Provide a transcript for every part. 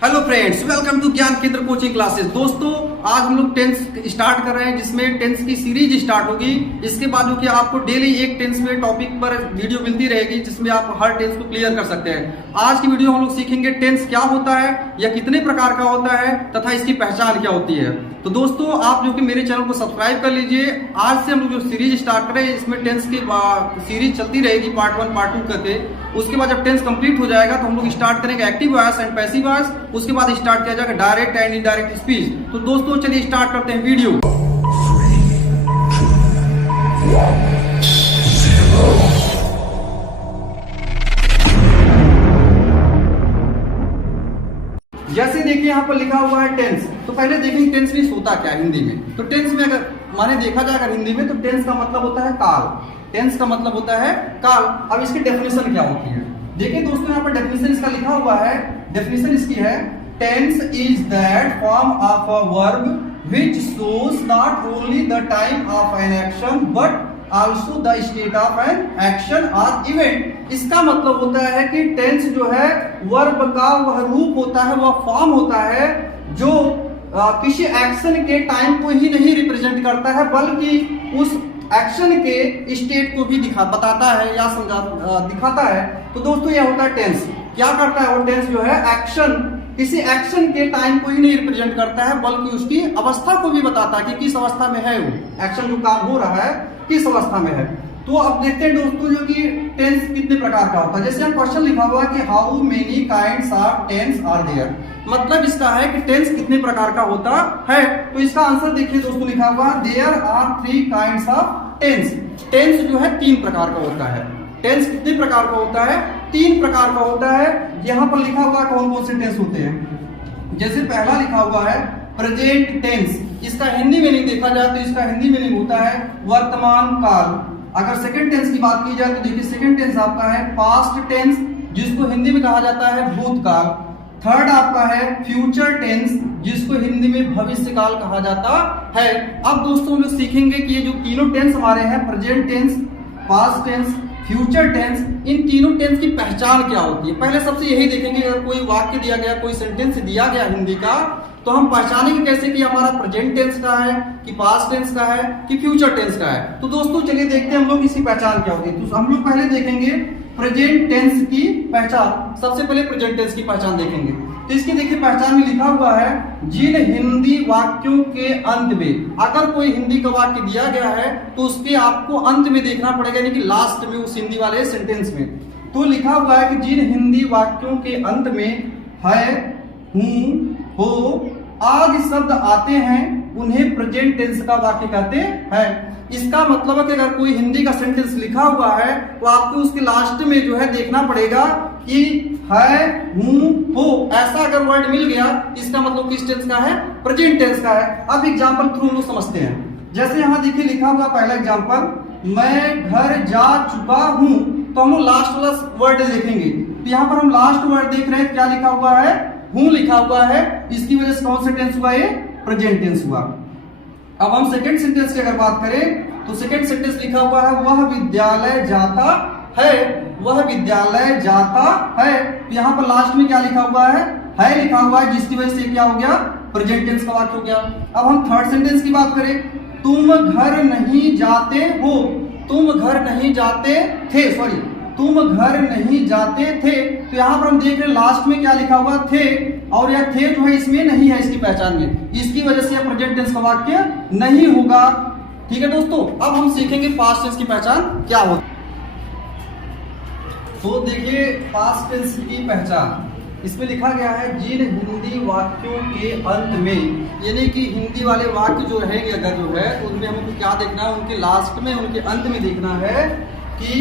Hello friends, welcome to ज्ञान केंद्र coaching classes. दोस्तों, आज हम लोग टेंस स्टार्ट कर रहे हैं, जिसमें टेंस की सीरीज स्टार्ट होगी। इसके बाद जो कि आपको डेली एक टेंस में टॉपिक पर वीडियो मिलती रहेगी, जिसमें आप हर टेंस को क्लियर कर सकते हैं। आज की वीडियो हम लोग सीखेंगे टेंस क्या होता है या कितने प्रकार का होता है तथा इसकी पहचान क्या होती है। तो दोस्तों, आप जो कि मेरे चैनल को सब्सक्राइब कर लीजिए। आज से हम लोग जो सीरीज स्टार्ट करें, इसमें टेंस की सीरीज चलती रहेगी, पार्ट 1 पार्ट 2 करके। उसके बाद जब टेंस कंप्लीट हो जाएगा तो हम लोग स्टार्ट करेंगे active voice and passive voice. उसके बाद स्टार्ट किया जाएगा डायरेक्ट एंड इनडायरेक्ट स्पीच। तो दोस्तों, चलिए स्टार्ट करते हैं वीडियो। जैसे देखिए यहाँ पर लिखा हुआ है टेंस, तो पहले देखेंगे टेंस मींस होता क्या है हिंदी में। तो टेंस में अगर माने देखा जाए अगर हिंदी में, तो टेंस का मतलब होता है काल। टेंस का मतलब होता है काल। अब इसकी डेफिनेशन क्या होती है, देखिए दोस्तों, यहाँ पर डेफिनेशन इसका लिखा हुआ है। डेफिनेशन इसकी है, tense is that form of a verb which shows not only the time of an action but also the state of an action और इवेंट। इसका मतलब होता है कि टेंस जो है वर्ब का वह रूप होता है, वह फॉर्म होता है जो किसी एक्शन के टाइम को ही नहीं रिप्रेजेंट करता है, बल्कि उस एक्शन के स्टेट को भी बताता है या दिखाता है। तो दोस्तों, यह होता है टेंस। क्या करता है वो टेंस जो है, एक्शन, किसी एक्शन के टाइम को ही नहीं रिप्रेजेंट करता है, बल्कि उसकी अवस्था को भी बताता है कि किस अवस्था में है वो एक्शन, जो काम हो रहा है किस अवस्था में है। तो अब देखते हैं दोस्तों जो कि टेंस कितने प्रकार का होता है। जैसे हम क्वेश्चन लिखा हुआ है कि how many kinds of tense are there, मतलब इसका है कि टेंस कितने प्रकार का होता है। तो इसका आंसर देखिए दोस्तों, लिखा हुआ there are 3 kinds of tense. Tense जो है 3 प्रकार का होता है। टेंस कितने प्रकार का होता है, 3 प्रकार का होता है। यहाँ पर लिखा हुआ कौन कौन से टेंस होते हैं। जैसे पहला लिखा हुआ है प्रेजेंट टेंस। इसका हिंदी मीनिंग देखा जाए तो इसका हिंदी मीनिंग होता है वर्तमान काल। अगर सेकंड टेंस की बात की जाए तो देखिए सेकंड टेंस आपका है पास्ट टेंस, जिसको हिंदी में कहा जाता है भूतकाल। थर्ड आपका है फ्यूचर टेंस, जिसको हिंदी में भविष्य काल कहा जाता है। अब दोस्तों, हम लोग सीखेंगे कि ये जो तीनों टेंस हमारे हैं, present tense, past tense, future tense, इन तीनों टेंस की पहचान क्या होती है। पहले सबसे यही देखेंगे, अगर कोई वाक्य दिया गया, कोई सेंटेंस दिया गया हिंदी का, तो हम पहचानेंगे कैसे कि हमारा प्रेजेंट टेंस का है, कि पास्ट टेंस का है, कि फ्यूचर टेंस का है। तो दोस्तों, चलिए देखते हैं हम लोग इसकी पहचान क्या होती है। तो हम लोग पहले देखेंगे प्रेजेंट टेंस की पहचान। सबसे पहले प्रेजेंट टेंस की पहचान देखेंगे। तो इसकी देखिए पहचान में लिखा हुआ है, जिन हिंदी वाक्यों के अंत में, अगर कोई हिंदी का वाक्य दिया गया है तो उसके आपको अंत में देखना पड़ेगा, यानी कि लास्ट में, उस हिंदी वाले सेंटेंस में। तो लिखा हुआ है कि जिन हिंदी वाक्यों के अंत में है, हूं, हो आदि शब्द आते हैं, उन्हें प्रेजेंट टेंस का वाक्य कहते हैं। इसका मतलब है कि अगर कोई हिंदी का सेंटेंस लिखा हुआ है तो आपको उसके लास्ट में जो है देखना पड़ेगा कि है, हूं, हो, ऐसा अगर वर्ड मिल गया, इसका मतलब किस टेंस का है, प्रेजेंट टेंस का है। अब एग्जांपल थ्रू हम लोग समझते हैं। जैसे यहाँ देखिए लिखा हुआ पहला एग्जांपल, मैं घर जा चुका हूं, तो हम लोग लास्ट वाला वर्ड देखेंगे। तो यहाँ पर हम लास्ट वर्ड देख रहे हैं, क्या लिखा हुआ है, हूं लिखा हुआ है। इसकी वजह से कौन सा टेंस हुआ, ये प्रेजेंट टेंस हुआ। अब हम सेकंड सेंटेंस की अगर बात करें तो सेकंड सेंटेंस लिखा हुआ है, वह विद्यालय जाता है, वह विद्यालय जाता है। तो यहाँ पर लास्ट में क्या लिखा हुआ है लिखा हुआ है, जिसकी वजह से क्या हो गया, प्रेजेंट टेंस का वाक्य हो गया। अब हम थर्ड सेंटेंस की बात करें, तुम घर नहीं जाते हो, तुम घर नहीं जाते थे, सॉरी, तुम घर नहीं जाते थे। तो यहाँ पर हम देख रहे हैं लास्ट में क्या लिखा हुआ, थे, और यह थे जो है इसमें नहीं है इसकी पहचान में, इसकी वजह से यह प्रेजेंट टेंस का वाक्य नहीं होगा। ठीक है दोस्तों, अब हम सीखेंगे पास्ट टेंस की पहचान क्या होती है। तो देखिए पास्ट टेंस की पहचान, इसमें लिखा गया है, जिन हिंदी वाक्यों के अंत में, यानी कि हिंदी वाले वाक्य जो है अगर जो है तो उनमें हमको क्या देखना है, उनके लास्ट में, उनके अंत में देखना है कि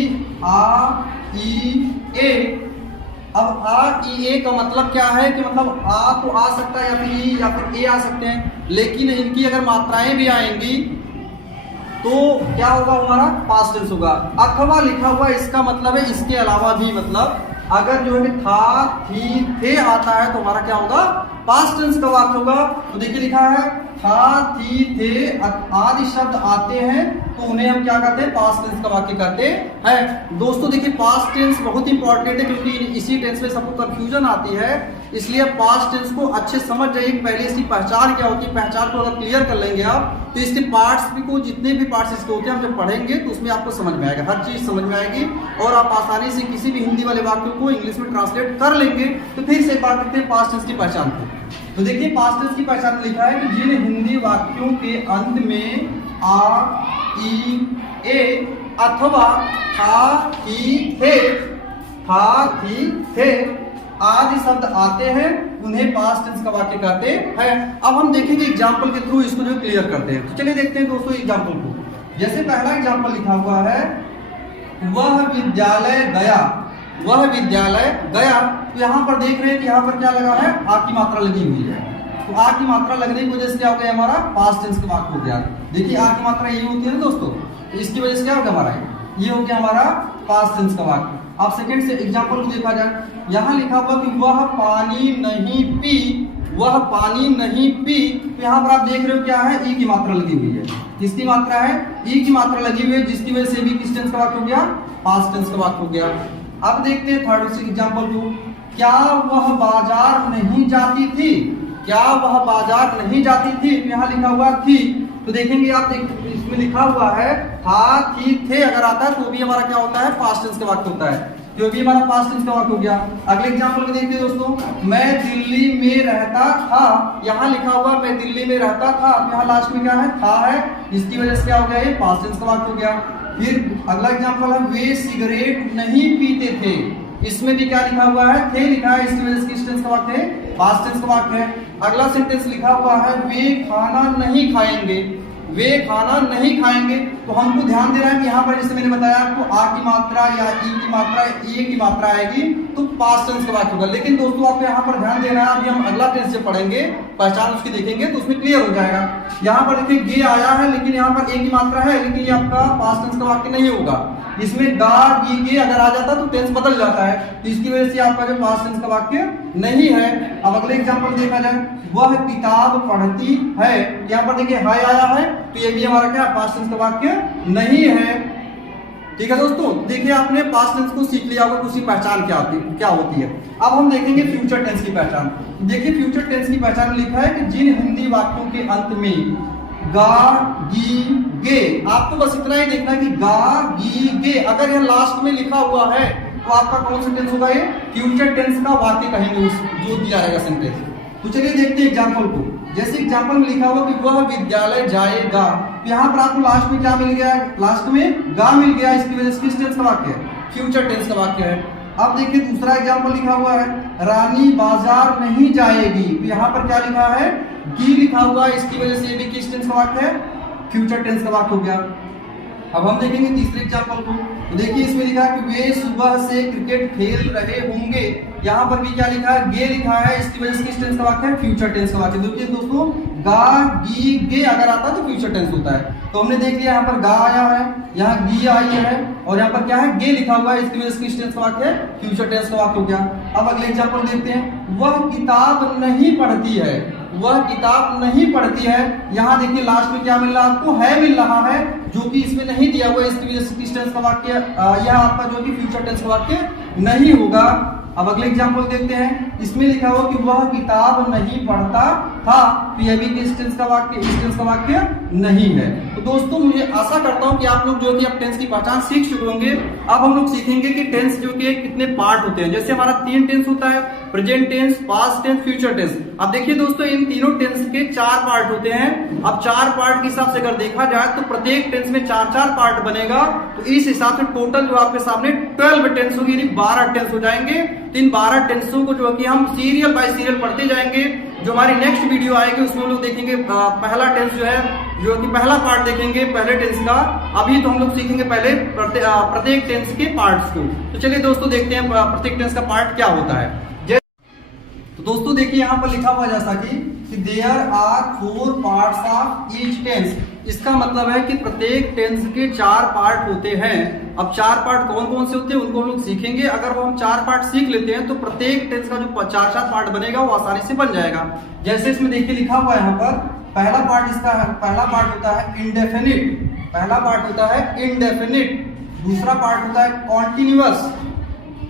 आ, ई, ए। अब आ, ई, ए का मतलब क्या है कि मतलब आ तो आ सकता है, या फिर ई या फिर ए आ सकते हैं, लेकिन इनकी अगर मात्राएं भी आएंगी तो क्या होगा, हमारा पास्ट टेंस होगा। अथवा लिखा हुआ इसका मतलब है इसके अलावा भी, मतलब अगर जो है था, थी, थे आता है तो हमारा क्या होगा, पास्ट टेंस का वाक्य होगा। तो देखिए लिखा है था, थी, थे आदि शब्द आते हैं, तो उन्हें हम क्या कहते हैं, पास्ट टेंस का वाक्य कहते हैं। दोस्तों देखिए पास्ट टेंस बहुत इंपॉर्टेंट है, क्योंकि इसी टेंस में सबको कंफ्यूजन आती है, इसलिए पास्ट टेंस को अच्छे समझ जाइए। पहले इसकी पहचान क्या होती है, पहचान को अगर क्लियर कर लेंगे आप तो इसके पार्ट्स भी को जितने भी पार्ट्स इसके होते हैं हम जब पढ़ेंगे तो उसमें आपको समझ में आएगा, हर चीज समझ में आएगी और आप आसानी से किसी भी हिंदी वाले वाक्यों को इंग्लिश में ट्रांसलेट कर लेंगे। तो फिर से बात करते हैं पास्ट टेंस की पहचान को। तो देखिए पास्ट टेंस की पहचान में लिखा है कि जिन हिंदी वाक्यों के अंत में आ, ई, ए अथवा था, थे आदि शब्द आते हैं उन्हें पास्ट टेंस का वाक्य कहते हैं। अब हम देखेंगे एग्जांपल के थ्रू इसको जो क्लियर करते हैं। तो चलिए देखते हैं दोस्तों एग्जांपल को। जैसे पहला एग्जांपल लिखा हुआ है, वह विद्यालय गया, वह विद्यालय गया। तो यहाँ पर देख रहे हैं कि यहाँ पर क्या लगा है, आ की मात्रा लगी हुई है। तो आ की मात्रा लगने की वजह से क्या हो गया, हमारा पास्ट टेंस का वाक्य हो गया। देखिए आ की मात्रा ये होती है ना दोस्तों, तो इसकी वजह से क्या हो गया, हमारा ये हो गया हमारा पास्ट टेंस का वाक्य। अब सेकंड से एग्जांपल को देखा जाए, यहाँ लिखा हुआ कि वह पानी नहीं पी, वह पानी नहीं पी। तो यहाँ पर आप देख रहे हो क्या है, ई की मात्रा लगी हुई है। किसकी मात्रा है, ई की मात्रा लगी हुई है, जिसकी वजह से भी किस टेंस का वाक्य हो गया, पास्ट टेंस का वाक्य हो गया। अब देखते हैं थर्ड से एग्जांपल को, क्या वह बाजार नहीं जाती थी, क्या वह बाजार नहीं जाती थी। तो यहाँ लिखा हुआ थी, तो देखेंगे आप इसमें लिखा हुआ है था, थी, थे अगर आता है तो भी हमारा क्या होता है, पास्ट टेंस का वाक्य होता है, जो भी हमारा पास्ट टेंस का वाक्य हो गया। अगले एग्जांपल को देखिए दोस्तों, मैं दिल्ली में रहता था। यहाँ लिखा हुआ मैं दिल्ली में रहता था, यहाँ लास्ट में क्या है, था है, इसकी वजह से क्या हो गया, ये पास्ट टेंस का वाक्य हो गया। फिर अगला एग्जांपल है, वे सिगरेट नहीं पीते थे। इसमें भी क्या लिखा हुआ है, थे लिखा है, इसकी वजह से किस टेंस का वाक्य है, पास्ट टेंस का वाक्य है। अगला सेंटेंस लिखा हुआ है, वे खाना नहीं खाएंगे, वे खाना नहीं खाएंगे। तो हमको ध्यान देना है कि यहाँ पर जैसे मैंने बताया आपको आ की मात्रा या ई की मात्रा, ए की मात्रा आएगी तो पास्ट टेंस का वाक्य होगा। लेकिन दोस्तों आपको यहाँ पर ध्यान देना है, अभी हम अगला टेंस से पढ़ेंगे, पहचान उसकी देखेंगे तो उसमें क्लियर हो जाएगा। यहाँ पर देखिए गे आया है, लेकिन यहाँ पर ए की मात्रा है, लेकिन ये आपका पास्ट टेंस का वाक्य नहीं होगा। इसमें गा, गी, गे अगर आ जाता तो टेंस बदल जाता है, तो इसकी वजह से आपका जो पास्ट टेंस का वाक्य नहीं है। अब अगले एग्जांपल देखा जाए, वह किताब पढ़ती है। यहाँ पर देखिए हाय आया है, तो ये भी हमारा क्या पास्ट टेंस का वाक्य नहीं है। ठीक है दोस्तों, देखिए आपने पास्ट टेंस को सीख लिया होगा, उसकी पहचान क्या होती है। अब हम देखेंगे फ्यूचर टेंस की पहचान। देखिए फ्यूचर टेंस की पहचान में लिखा है कि जिन हिंदी वाक्यों के अंत में गा, गी, गे, आपको बस इतना ही देखना है कि गा, गी, गे अगर यह लास्ट में लिखा हुआ है तो आपका कौन सा टेंस होगा, ये फ्यूचर टेंस का वाक्य कहेंगे, जो दिया रहेगा सेंटेंस। तो चलिए देखते हैं एग्जांपल को। जैसे एग्जांपल में लिखा हुआ कि वह विद्यालय जाएगा, तो यहाँ पर आपको लास्ट में क्या मिल गया, लास्ट में गा मिल गया, इसकी वजह से किस टेंस का वाक्य है, फ्यूचर टेंस का वाक्य है। अब देखिए दूसरा एग्जांपल लिखा हुआ है, रानी बाजार नहीं जाएगी। तो यहाँ पर क्या लिखा है, गी लिखा हुआ है, इसकी वजह से ये भी किस टेंस का वाक्य है, फ्यूचर टेंस का वाक्य हो गया। अब हम देखेंगे तीसरे एग्जांपल को। तो देखिए इसमें लिखा है कि वे सुबह से क्रिकेट खेल रहे होंगे। यहाँ पर भी क्या लिखा है, गे लिखा है, इसकी वजह से किस टेंस का वाक्य है, फ्यूचर टेंस का वाक्य। देखिए दोस्तों गा, गी, गे अगर आता है तो फ्यूचर टेंस होता है। तो हमने देख लिया यहाँ पर गा आया है, यहाँ गी आई है और यहाँ पर क्या है, गे लिखा हुआ है, इसकी वजह से किस टेंस का वाक्य है, फ्यूचर टेंस का वाक्य हो गया। अब अगले एग्जांपल देखते हैं, वह किताब नहीं पढ़ती है, वह किताब नहीं पढ़ती है। यहाँ देखिए लास्ट में क्या मिल रहा है आपको, है मिल रहा है, जो कि इसमें नहीं दिया हुआ, इसकी वजह से किस टेंस का वाक्य, यह आपका जो कि फ्यूचर टेंस का वाक्य नहीं होगा। अब अगले एग्जांपल देखते हैं, इसमें लिखा हुआ कि वह किताब नहीं पढ़ता था, तो यह भी किस टेंस का वाक्य, इस टेंस का वाक्य नहीं है। तो दोस्तों मुझे आशा करता हूं कि आप लोग जो कि अब टेंस की पहचान सीख चुके होंगे। अब हम लोग सीखेंगे कि टेंस जो कि कितने पार्ट होते हैं। जैसे हमारा 3 टेंस होता है, present tense, past tense, future tense. अब देखिए दोस्तों इन तीनों टेंस के 4 पार्ट होते हैं। अब 4 पार्ट के हिसाब से अगर देखा जाए तो प्रत्येक टेंस में 4-4 पार्ट बनेगा, तो इस हिसाब से टोटल जो आपके सामने 12 टेंस होगी, यानी 12 टेंस हो जाएंगे। तो इन 12 टेंसों को जो कि हम सीरियल बाय सीरियल पढ़ते जाएंगे। जो हमारी नेक्स्ट वीडियो आएगी उसमें हम लोग देखेंगे पहला टेंस जो है, जो कि पहला पार्ट देखेंगे पहले टेंस का। अभी तो हम लोग सीखेंगे पहले प्रत्येक टेंस के पार्ट्स को। तो चलिए दोस्तों देखते हैं प्रत्येक टेंस का पार्ट क्या होता है। तो दोस्तों देखिए यहाँ पर लिखा हुआ जैसा कि there are 4 parts of each tense. इसका मतलब है कि प्रत्येक टेंस के 4 पार्ट होते हैं। अब 4 पार्ट कौन कौन से होते हैं उनको हम लोग सीखेंगे। अगर वो हम 4 पार्ट सीख लेते हैं तो प्रत्येक टेंस का जो 4-4 पार्ट बनेगा वो आसानी से बन जाएगा। जैसे इसमें देखिए लिखा हुआ है यहाँ पर पहला पार्ट, इसका पहला पार्ट होता है इंडेफिनिट। पहला पार्ट होता है इंडेफिनिट, दूसरा पार्ट होता है कॉन्टिन्यूअस,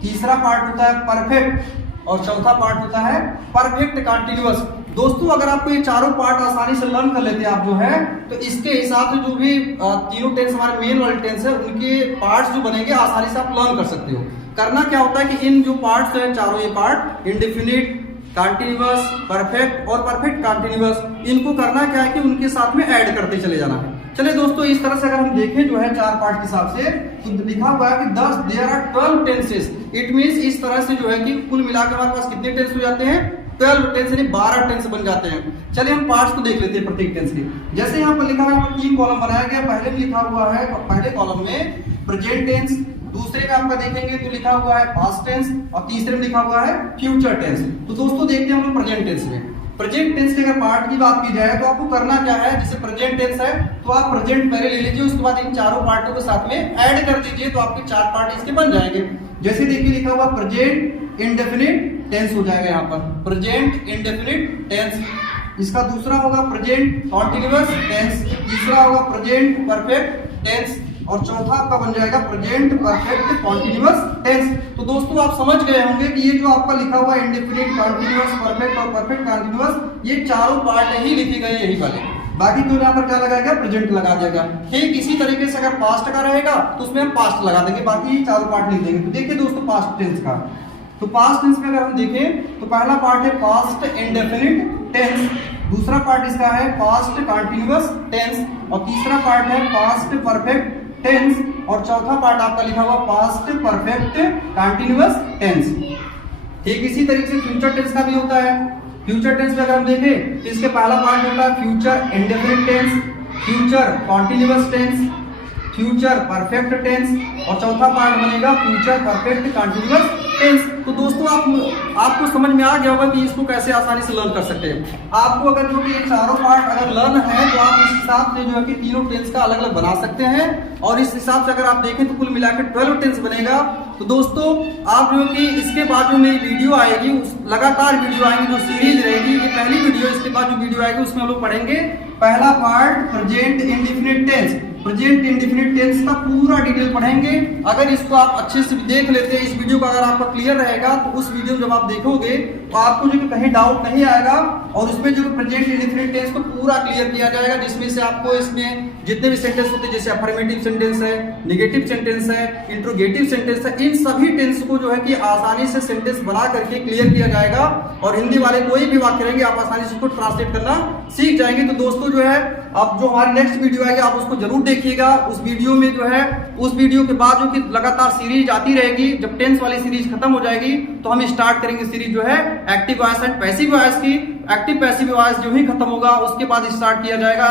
तीसरा पार्ट होता है परफेक्ट और चौथा पार्ट होता है परफेक्ट कॉन्टिन्यूअस। दोस्तों अगर आपको ये चारों पार्ट आसानी से लर्न कर लेते हैं आप जो है, तो इसके हिसाब से जो भी तीनों टेंस हमारे मेन वाले टेंस है उनके पार्ट्स जो बनेंगे आसानी से आप लर्न कर सकते हो। करना क्या होता है कि इन जो पार्ट्स हैं चारों ये पार्ट इंडेफिनिट, कॉन्टिन्यूअस, परफेक्ट और परफेक्ट कॉन्टिन्यूअस, इनको करना क्या है कि उनके साथ में ऐड करते चले जाना है। चलिए दोस्तों इस तरह से अगर हम देखें जो है चार पार्ट के हिसाब से, तो लिखा हुआ है कि 10 there are 12 tenses. It means इस तरह से जो है कि कुल मिलाकर हमारे पास कितने टेंस हो जाते हैं, 12 टेंस यानी 12 टेंस बन जाते हैं। चलिए हम पार्ट्स को देख लेते हैं प्रत्येक टेंस के। जैसे यहाँ पर लिखा हुआ है 3 कॉलम बनाया गया, पहले में लिखा हुआ है पहले कॉलम में प्रेजेंट टेंस, दूसरे में आपका देखेंगे तो लिखा हुआ है पास्ट टेंस और तीसरे में लिखा हुआ है फ्यूचर टेंस। तो दोस्तों देखते हैं हम लोग प्रेजेंट टेंस में। प्रेजेंट टेंस के अगर पार्ट की बात की जाए तो आपको करना क्या है, जैसे प्रेजेंट टेंस है तो आप प्रेजेंट पहले ले लीजिए, उसके बाद इन चारों पार्टों को साथ में ऐड कर दीजिए तो आपके 4 पार्ट इसके बन जाएंगे। जैसे देखिए लिखा हुआ प्रेजेंट इंडेफिनिट टेंस हो जाएगा यहाँ पर प्रेजेंट इंडेफिनिट टेंस। इसका दूसरा होगा प्रेजेंट कॉन्टिन्यूअस टेंस, तीसरा होगा प्रेजेंट परफेक्ट टेंस और चौथा आपका बन जाएगा प्रेजेंट परफेक्ट कॉन्टिन्यूअस टेंस। तो दोस्तों आप समझ गए होंगे कि ये जो आपका लिखा हुआ है इंडेफिनिट, कॉन्टिन्यूअस, परफेक्ट और परफेक्ट कॉन्टिन्यूअस, ये चारों पार्ट ही लिखे गए यही वाले, बाकी तो यहाँ पर क्या लगाएगा प्रेजेंट लगा देगा। ठीक इसी तरीके से अगर पास्ट का रहेगा तो उसमें हम पास्ट लगा देंगे, बाकी चारों पार्ट लिख देंगे। तो देखिए दोस्तों पास्ट टेंस का, तो पास्ट टेंस में अगर हम देखें तो पहला पार्ट है पास्ट इंडेफिनिट टेंस, दूसरा पार्ट इसका है पास्ट कॉन्टिन्यूअस टेंस और तीसरा पार्ट है पास्ट परफेक्ट टेंस और चौथा पार्ट आपका लिखा हुआ पास्ट परफेक्ट कॉन्टिन्यूअस टेंस। ठीक इसी तरीके से फ्यूचर टेंस का भी होता है। फ्यूचर टेंस में अगर हम देखें तो इसके पहला पार्ट होता है future indefinite tense, future continuous tense, future perfect tense और चौथा पार्ट बनेगा फ्यूचर परफेक्ट कॉन्टिन्यूअस टेंस। तो दोस्तों आपको समझ में आ गया होगा कि इसको कैसे आसानी से लर्न कर सकते हैं। आपको अगर जो कि ये चारों पार्ट अगर लर्न है तो आप इस हिसाब से जो है कि तीनों टेंस का अलग अलग बना सकते हैं और इस हिसाब से अगर आप देखें तो कुल मिलाकर 12 टेंस बनेगा। तो दोस्तों आप जो कि इसके बाद जो मेरी वीडियो आएगी लगातार वीडियो आएंगी, जो सीरीज रहेगी, ये पहली वीडियो, इसके बाद जो वीडियो आएगी उसमें हम लोग पढ़ेंगे पहला part present indefinite tense. Present indefinite tense का पूरा डिटेल पढ़ेंगे। अगर इसको आप अच्छे से देख लेते हैं, इस वीडियो का अगर आपका क्लियर रहेगा तो उस वीडियो जब आप देखोगे तो आपको जो कहीं डाउट नहीं आएगा और उसमें जो प्रेजेंट इंडेफिनिट टेंस को पूरा क्लियर किया जाएगा, जिसमें से आपको इसमें जितने भी सेंटेंस होते हैं जैसे अफर्मेटिव सेंटेंस है, नेगेटिव सेंटेंस है, इंट्रोगेटिव सेंटेंस है, इन सभी टेंस को जो है कि आसानी से सेंटेंस बना करके क्लियर किया जाएगा और हिंदी वाले कोई भी वाक्य रहेंगे आप आसानी से उसको ट्रांसलेट करना सीख जाएंगे। तो दोस्तों जो है अब जो हमारी नेक्स्ट वीडियो आएगी आप उसको जरूर देखिएगा। उस वीडियो में जो है उस वीडियो के बाद जो कि लगातार सीरीज आती रहेगी, जब टेंस वाली सीरीज खत्म हो जाएगी तो हम स्टार्ट करेंगे सीरीज जो है active voice and passive voice की। एक्टिव पैसिव वॉइस जो ही खत्म होगा उसके बाद स्टार्ट किया जाएगा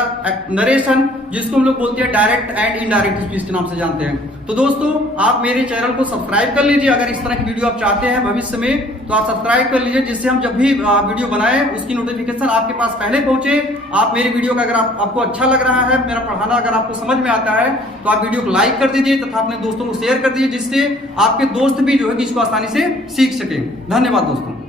नरेशन, जिसको हम लोग बोलते हैं डायरेक्ट एंड इनडायरेक्ट स्पीच के नाम से जानते हैं। तो दोस्तों आप मेरे चैनल को सब्सक्राइब कर लीजिए, अगर इस तरह की वीडियो आप चाहते हैं भविष्य में तो आप सब्सक्राइब कर लीजिए, जिससे हम जब भी वीडियो बनाए उसकी नोटिफिकेशन आपके पास पहले पहुंचे। आप मेरी वीडियो का अगर आपको अच्छा लग रहा है, मेरा पढ़ाना अगर आपको समझ में आता है तो आप वीडियो को लाइक कर दीजिए तथा अपने दोस्तों को शेयर कर दीजिए, जिससे आपके दोस्त भी जो है कि इसको आसानी से सीख सके। धन्यवाद दोस्तों।